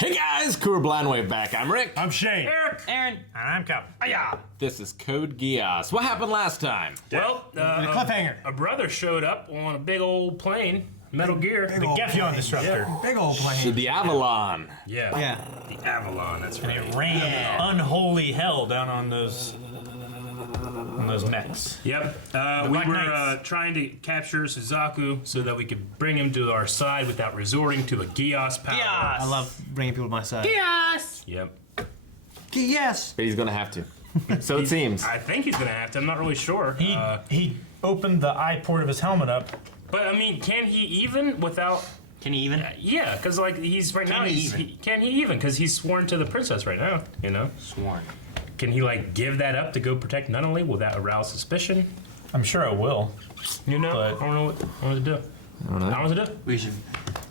Hey guys, Cool Blindwave back. I'm Rick. I'm Shane. Eric. Aaron. And I'm Cup. This is Code Geass. What happened last time? Well, cliffhanger. a brother showed up on a big old plane, Metal Gear. The Gefion disruptor. Big old plane. The Avalon. Yeah. The Avalon, that's right. It rained unholy hell down on those mechs. Yep. We Black were Knights. trying to capture Suzaku so that we could bring him to our side without resorting to a Geass power. I love bringing people to my side. Yes. Yep. Yes. But he's gonna have to. So it seems. I think he's gonna have to. I'm not really sure. He opened the eye port of his helmet up. But I mean, can he even without? Can he even? Yeah, because like he's right now. he He's, even? can he even? Because he's sworn to the princess right now. You know. Sworn. Can he like give that up to go protect Nunnally without arouse suspicion? I'm sure it will. You know, But- I don't know what to do. I don't know what to do. We should.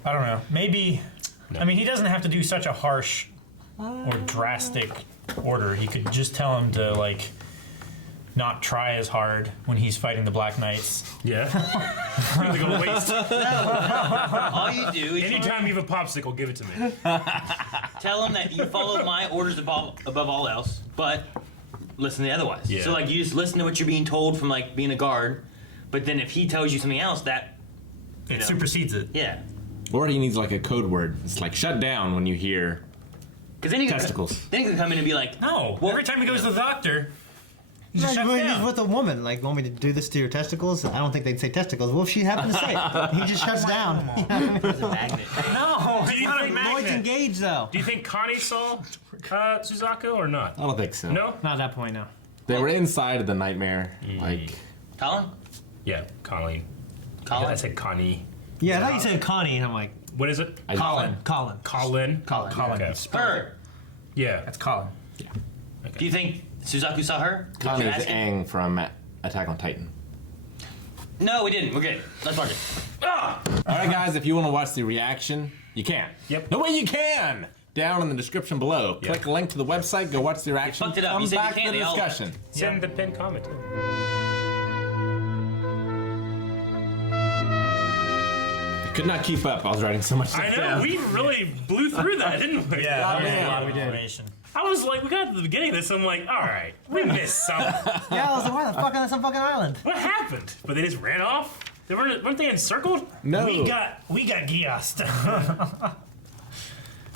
I don't know. Maybe. I mean, he doesn't have to do such a harsh or drastic order. He could just tell him to like not try as hard when he's fighting the Black Knights. Yeah. Really gonna waste. All you do is Anytime you have a popsicle, give it to me. tell him that you follow my orders above all else, but listen to otherwise. Yeah. So like you just listen to what you're being told from like being a guard, but then if he tells you something else, that It know. supersedes it. yeah. Or he needs like a code word. It's like shut down when you hear Because then he testicles. Then he can come in and be like, No. Well, Every time he goes to the doctor, he just He's shuts down. with a woman. Like, want me to do this to your testicles? I don't think they'd say testicles. Well, if she happened to say it, he just shuts down. It's a magnet. No, Do you not a think Lloyd's magnet. engaged, though. Do you think Connie saw Suzaku or not? I don't think so. No? Not at that point, no. They were inside of the nightmare. Like Colin? Yeah, Colleen. Colin? I said Connie. Yeah, I thought you said Connie, and I'm like, What is it? Colin. Colin. Colin. Okay. Her. Yeah. That's Colin. Do you think Suzaku saw her? Connie Did is you ask him? Aang from Attack on Titan. No, we didn't. We're good. Let's mark it. Alright guys, if you want to watch the reaction, you can. Yep. No way you can! Down in the description below. Click a link to the website, go watch the reaction. fucked it up. Come You said you back to can't, the they all discussion. Send the pinned comment. I could not keep up. I was writing so much stuff I know, down. we really blew through that, didn't we? Yeah, that was yeah. a lot of We did. information. I was like, we got to the beginning of this, I'm like, alright, we missed something. yeah, I was like, why the fuck on some fucking island? What happened? But they just ran off? They weren't they encircled? No. We got Geassed.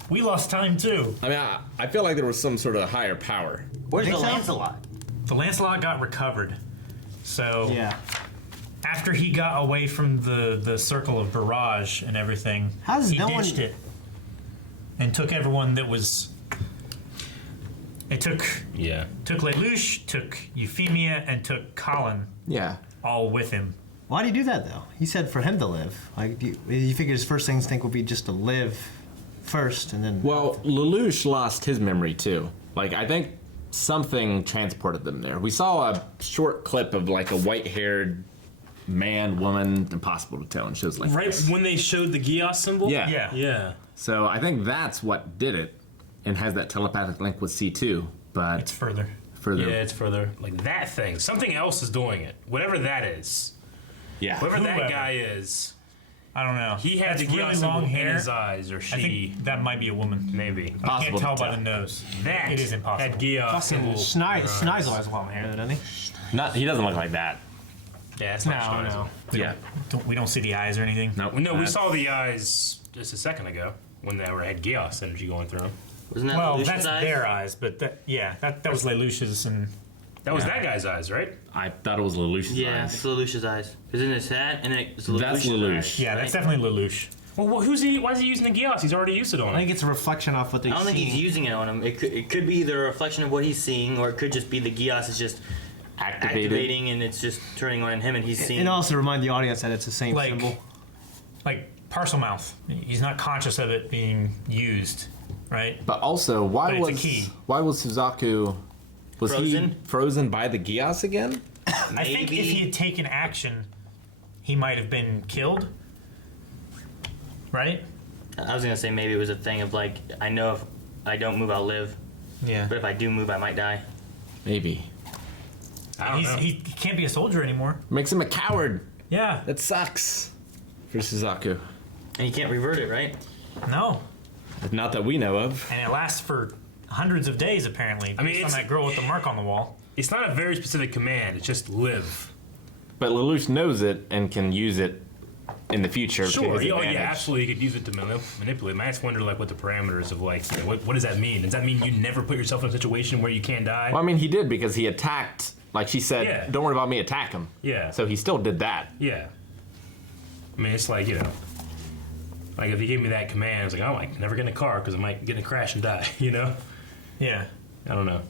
We lost time too. I mean, I feel like there was some sort of higher power. Where's the Think so? Lancelot? The Lancelot got recovered. So Yeah. after he got away from the circle of barrage and everything, How does he no one- ditched it and took everyone that was. It took Yeah. Lelouch, took Euphemia, and took Colin Yeah. all with him. Why do you do that, though? He said for him to live. Like, you figure his first instinct would be just to live first, and then... Well, Lelouch lost his memory too. Like, I think something transported them there. We saw a short clip of like a white-haired man, woman, impossible to tell, and shows like Right this. when they showed the Geass symbol? Yeah. Yeah. Yeah. So I think that's what did it, and has that telepathic link with C2. But It's further. further, Yeah, it's further. Like that thing. Something else is doing it. Whatever that is. yeah. Whoever that Whoever. guy is. I don't know. He had That's the really Geass symbol long in hair. his eyes, or I she. think that might be a woman. Maybe. I Possible can't tell to by tell. the nose. That It is impossible. had Geass symbol. Schneisel has long hair, doesn't he? Not. He doesn't look like that. Yeah, that's not No, Schneisel. no. Yeah. We don't see the eyes or anything. No. No, we saw the eyes just a second ago when they had Geass energy going through them. Wasn't that Well, Lelouch's that's eyes? their eyes, but that was Lelouch's and That was that guy's eyes, right? I thought it was Lelouch's Yeah, eyes. it's Lelouch's eyes. Isn't it sad? And then it's That's Lelouch's Lelouch. eyes, yeah, right? that's definitely Lelouch. Well, who's he? Why is he using the Geass? He's already used it on I him. think it's a reflection off what they I don't think see. he's using it on him. It could be either a reflection of what he's seeing, or it could just be the Geass is just activating and it's just turning on him and he's seeing. And also remind the audience that it's the same Like- symbol. Like parcel mouth. He's not conscious of it being used, right? But also, why But it's a was key. Suzaku? Was Frozen? he frozen by the Geass again? I think if he had taken action, he might have been killed. Right? I was gonna say maybe it was a thing of like, I know if I don't move, I'll live, Yeah. but if I do move, I might die. Maybe. I don't know. He can't be a soldier anymore. Makes him a coward. Yeah. That sucks for Suzaku. And you can't revert it, right? No. Not that we know of. And it lasts for hundreds of days, apparently. I mean, based on it's- that girl with the mark on the wall. It's not a very specific command. It's just live. But Lelouch knows it and can use it in the future. to Sure. his Oh, yeah, advantage. absolutely. You could use it to manipulate. I just wonder, like, what the parameters of, like, you know, what does that mean? Does that mean you never put yourself in a situation where you can't die? Well, I mean, he did because he attacked. Like she said, Yeah. don't worry about me, attack him. Yeah. So he still did that. Yeah. I mean, it's like, you know, like if you gave me that command, it's like, oh, I might never get in a car because I might get in a crash and die, you know? Yeah. I don't know.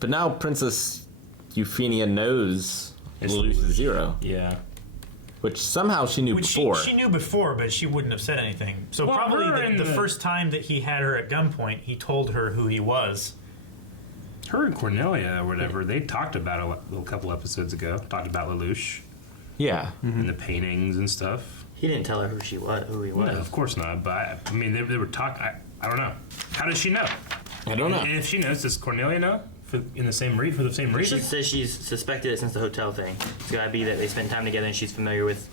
But now Princess Euphemia knows It's Lelouch is Zero, Yeah. which somehow she knew Which before. she knew before, but she wouldn't have said anything. So Well, probably her and the the- first time that he had her at gunpoint, he told her who he was. Her and Cornelia or whatever, they talked about a couple episodes ago. Talked about Lelouch Yeah. and the paintings and stuff. He didn't tell her who he was. No, of course not. But I mean, they were talking. I don't know. How does she know? I don't know. And if she knows, does Cornelia know? For the same She reason? says she's suspected it since the hotel thing. It's gotta be that they spent time together and she's familiar with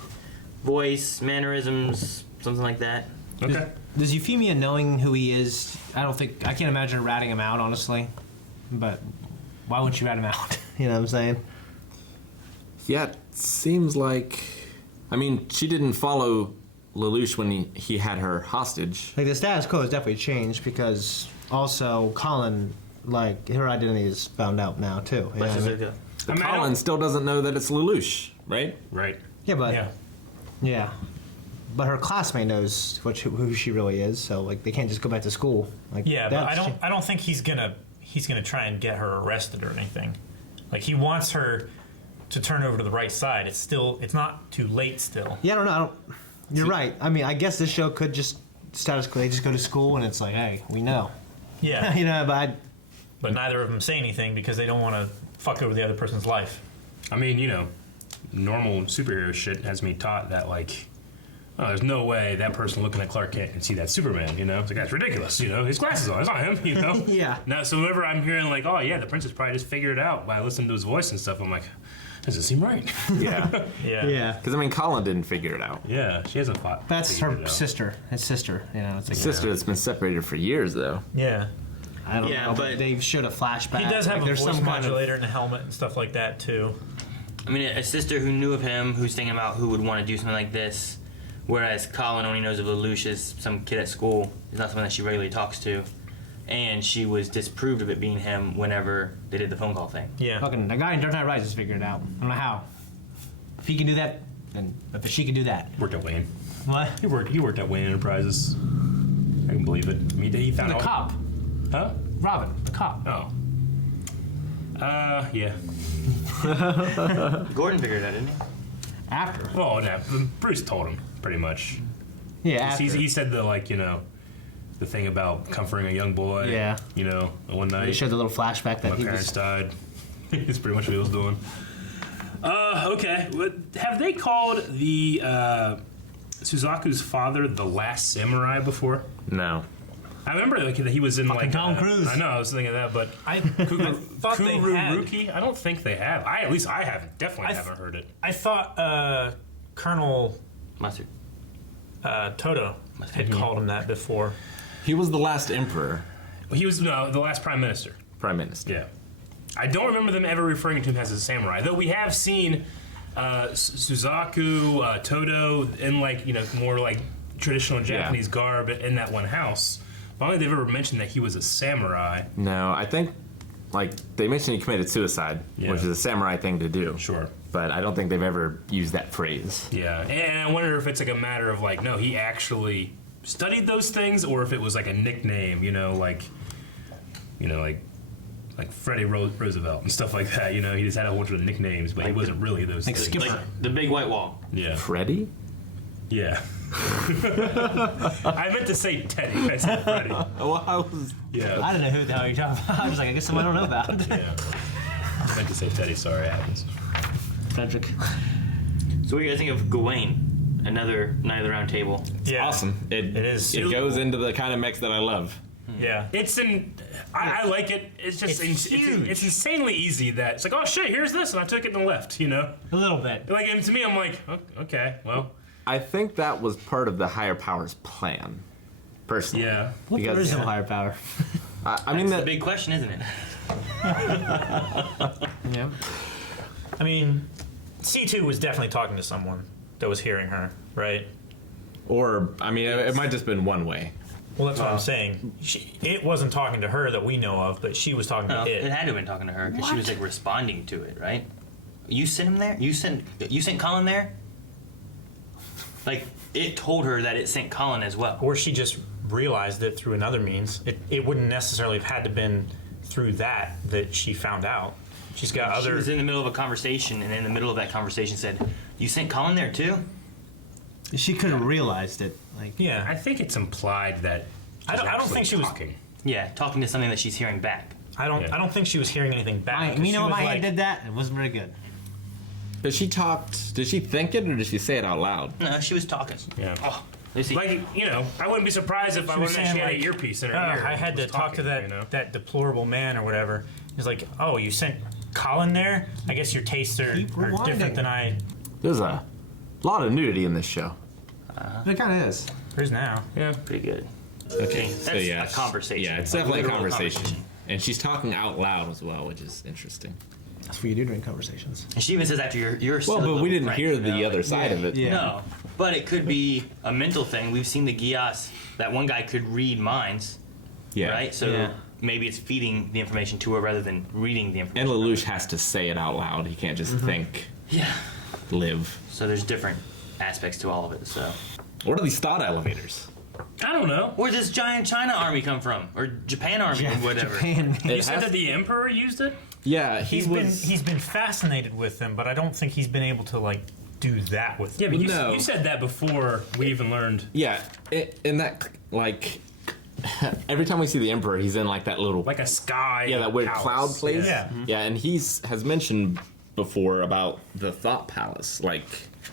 voice, mannerisms, something like that. Okay. Does Euphemia knowing who he is? I can't imagine her ratting him out, honestly. But why wouldn't you rat him out? You know what I'm saying? Yeah, it seems like. I mean, she didn't follow Lelouch when he had her hostage. Like the status quo has definitely changed because also Colin, like her identity is found out now too. You know But what I mean? Suzaku. But I mean, I Colin don't- still doesn't know that it's Lelouch, right? Right. Yeah, but Yeah. yeah. But her classmate knows who she really is, so like they can't just go back to school. Like Yeah, but that's- I don't think he's gonna try and get her arrested or anything. Like he wants her to turn over to the right side. It's not too late still. Yeah, I don't know. You're right. I mean, I guess this show could just status quo. They just go to school and it's like, hey, we know. Yeah. You know, but But neither of them say anything because they don't want to fuck over the other person's life. I mean, you know, normal superhero shit has me taught that, like, oh, there's no way that person looking at Clark Kent can see that Superman, you know? It's like, that's ridiculous, you know? His glasses on, it's not him, you know? Yeah. Now, so whenever I'm hearing, like, oh, yeah, the princess probably just figured it out by listening to his voice and stuff, I'm like, doesn't seem right. Yeah. Yeah. yeah. Because, I mean, Colin didn't figure it out. Yeah, she hasn't fought. That's figured her it out. sister. His sister. You know, it's like, Sister that's been separated for years, though. Yeah. I don't Yeah, know, but- they showed a flashback. He does have like, a there's voice some kind of modulator and a helmet and stuff like that too. I mean, a sister who knew of him, who's thinking about who would want to do something like this, whereas Colin only knows of Lelouch as some kid at school. It's not something that she regularly talks to. And she was disproved of it being him whenever they did the phone call thing. Yeah. fucking the guy in Dark Knight Rises figured it out. I don't know how. If he can do that, then if she can do that. Worked at Wayne. What? He worked at Wayne Enterprises. I can believe it. I mean, he found The out. cop, Huh? Robin, the cop. Oh. Yeah. Gordon figured it out, didn't he? After. Well, no, Bruce told him, pretty much. Yeah, after. He said the, like, you know, the thing about comforting a young boy. Yeah. You know, one They night showed the little flashback that my he parents was. died. It's pretty much what he was doing. Okay. Have they called the Suzaku's father the Last Samurai before? No. I remember like, that he was in like Tom Cruise. I know, I was thinking of that, but I thought they had. Kururuki? I don't think they have. At least I haven't. Definitely haven't heard it. I thought Colonel Mustard. Toto had called him that before. He was the last emperor, He was the last prime minister. prime minister. Yeah. I don't remember them ever referring to him as a samurai, though we have seen Suzaku, Toto in like, you know, more like traditional Japanese garb in that one house. I don't think they've ever mentioned that he was a samurai. No, I think, like, they mentioned he committed suicide, Yeah. which is a samurai thing to do. Sure. But I don't think they've ever used that phrase. Yeah, and I wonder if it's like a matter of like, no, he actually studied those things, or if it was like a nickname, like Freddie Roosevelt and stuff like that. You know, he just had a bunch of nicknames, but he wasn't really those Like things. Skipper. Like the big white wall. Yeah, Freddy? yeah. I meant to say Teddy. I said Freddie. Well, I was. Yeah, I don't know who the hell you're talking about. I was like, I guess someone I don't know about. yeah. I meant to say Teddy. Sorry, it happens. Frederick. So what do you guys think of Gawain? Another Night of the Round Table. Yeah. Awesome. It is. It goes into the kind of mix that I love. Yeah. I like it. It's just It's huge. it's insanely easy. That it's like, oh shit, here's this, and I took it and left. You know, A little bit. like, and to me, I'm like, okay, well. I think that was part of the higher powers plan. personally. Yeah. What if there Because- is no higher power? I mean, It's a that, big question, isn't it? Yeah. I mean, C2 was definitely talking to someone that was hearing her, right? or I mean, it might just been one way. Well, that's what I'm saying. It wasn't talking to her that we know of, but she was talking No, to it it. had to have been talking to her because she was like responding to it, right? You sent him there? You sent Colin there? Like it told her that it sent Colin as well. Or she just realized it through another means. It wouldn't necessarily have had to been through that she found out. She's got She other. was in the middle of a conversation, and in the middle of that conversation said, "You sent Colin there too?" She could have realized it. Like, Yeah. I think it's implied that. I don't she's think she was- talking. Yeah, talking to something that she's hearing back. I don't Yeah. think she was hearing anything back. 'cause you know, she was my like, head did that. It wasn't very good. Did she think it, or did she say it out loud? No, she was talking. Yeah. Oh, you see, Like, I wouldn't be surprised if I She was went there she saying, had like, an earpiece in her ear. I had to was talk to talking, that that deplorable man or whatever. He's like, oh, you sent Colin there? I guess your tastes are Keep different rewinding. than I. There's a lot of nudity in this show. It kind of is. There's now. Yeah. pretty good. Okay, That's a conversation. Yeah, it's A definitely a literal conversation. And she's talking out loud as well, which is interesting. That's what you do during conversations. And she even says after you're still Well, a but little we didn't prank, hear you the know? other side of it. Yeah. No, but it could be a mental thing. We've seen the Geass, that one guy could read minds, Yeah. right? So Yeah. maybe it's feeding the information to her rather than reading the And information. Lelouch has to say it out loud. He can't just think, Yeah. live. So there's different aspects to all of it. So What are these thought elevators? I don't know. where does giant China army come from, or Japan army, or whatever? Japan. You It said has- that the Emperor used it? Yeah, He's been fascinated with them, but I don't think he's been able to like do that with Yeah, them. but No. you said that before we even learned. Yeah, in that, like, every time we see the Emperor, he's in, like, that little, Like a sky. yeah, that weird palace. cloud place. Yeah. Yeah, and has mentioned before about the Thought Palace. Like,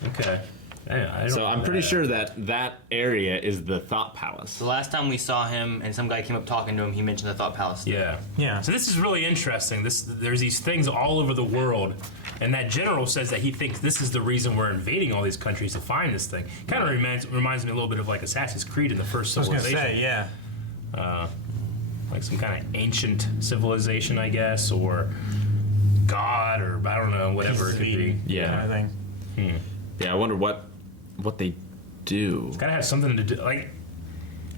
Okay. I don't so know I'm pretty that. sure that area is the Thought Palace. The last time we saw him and some guy came up talking to him, he mentioned the Thought Palace. Yeah. Yeah. So this is really interesting. There's these things all over the world, and that general says that he thinks this is the reason we're invading all these countries to find this thing. Kind of reminds me a little bit of like Assassin's Creed in the first I was gonna civilization. say, yeah. Like some kind of ancient civilization, I guess, or God, or I don't know, whatever it could be. Yeah. Kind of thing. Yeah, I wonder what they do. It's gotta have something to do, like.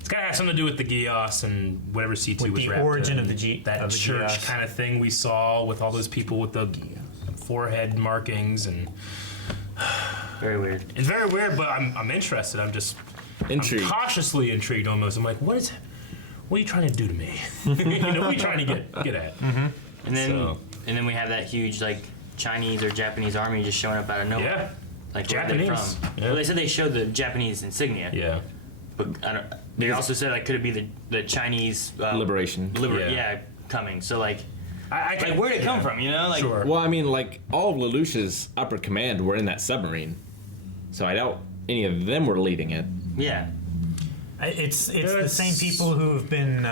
It's gotta have something to do with the Geass and whatever C2 With was the wrapped origin in. of the that of the church Geass. kind of thing we saw with all those people with the forehead markings, and Very weird. it's very weird. But I'm interested. I'm Intrigued. cautiously intrigued almost. I'm like, what are you trying to do to me? What are you trying to get at? And then So- and then we have that huge like Chinese or Japanese army just showing up out of nowhere. Yeah, Like where are they Japanese. from? Yeah. Well, they said they showed the Japanese insignia. yeah. But I don't. They also said like could it be the Chinese Liberation. Yeah. coming. So like I like where'd it come from? You know, like Sure. Well, I mean, like, all of Lelouch's upper command were in that submarine. So I doubt any of them were leading it. yeah. It's the That's- same people who have been.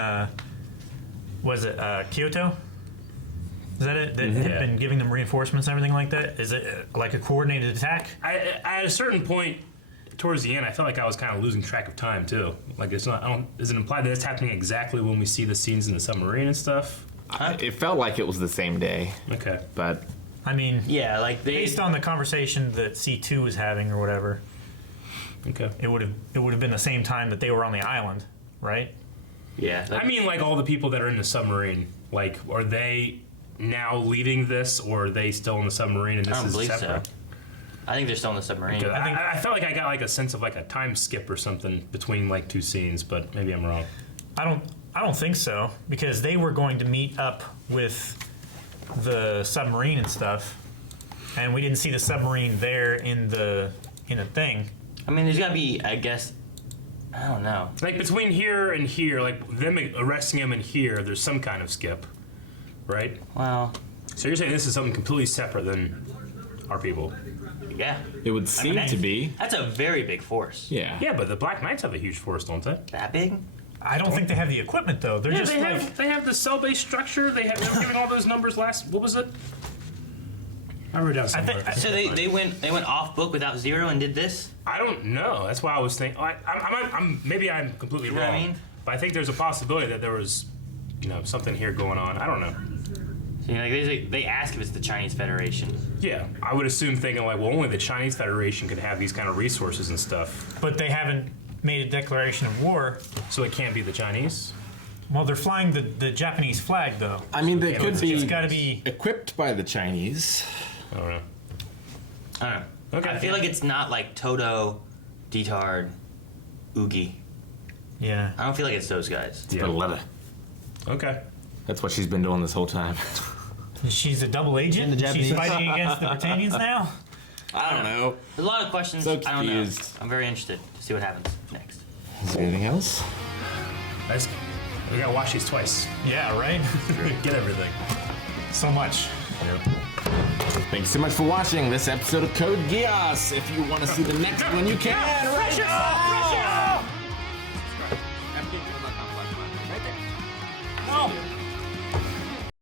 Was it Kyoto? Is that it? That have Yeah. been giving them reinforcements and everything like that? Is it like a coordinated attack? At a certain point towards the end, I felt like I was kind of losing track of time too. Like it's not. Is it implied that it's happening exactly when we see the scenes in the submarine and stuff? It felt like it was the same day, Okay. but I mean, Yeah, like they based on the conversation that C2 was having or whatever, Okay. it would have been the same time that they were on the island, right? yeah. Like, I mean, like all the people that are in the submarine. Like, are they now leaving this, or are they still in the submarine and this I don't is believe separate? so. I think they're still in the submarine. Okay. I think- I felt like I got like a sense of like a time skip or something between like two scenes, but maybe I'm wrong. I don't think so because they were going to meet up with the submarine and stuff, and we didn't see the submarine there in the thing. I mean, there's gotta be. I guess. I don't know. Like between here and here, like them arresting him and here, there's some kind of skip, right? Well, So you're saying this is something completely separate than our people? yeah. it would I seem mean, to be. That's a very big force. Yeah. Yeah, but the Black Knights have a huge force, don't they? That big? I don't think they have the equipment though. They're Yeah, just they have the cell-based structure. They were giving all those numbers last. What was it? I wrote down somewhere. So they went off book without Zero and did this. I don't know. That's why I was thinking. Maybe I'm completely know wrong. what I mean? But I think there's a possibility that there was, something here going on. I don't know. So, they ask if it's the Chinese Federation. Yeah, I would assume thinking like, well, only the Chinese Federation could have these kind of resources and stuff. But they haven't made a declaration of war. So it can't be the Chinese. Well, they're flying the Japanese flag, though. I mean, they could be It's got to be. equipped by the Chinese. I don't know. I don't know. Okay. I feel like it's not like Toto, Detard, Oogie. Yeah. I don't feel like it's those guys. Yeah. Valletta. Okay. That's what she's been doing this whole time. She's a double agent. And the She's Japanese. fighting against the Britannians now. I don't know. There's a lot of questions. So I don't know. confused. I'm very interested to see what happens next. Is there anything else? We gotta watch these twice. Yeah, right? Get everything. So much. Thank you so much for watching this episode of Code Geass. If you want to see the next one, you can. Right now!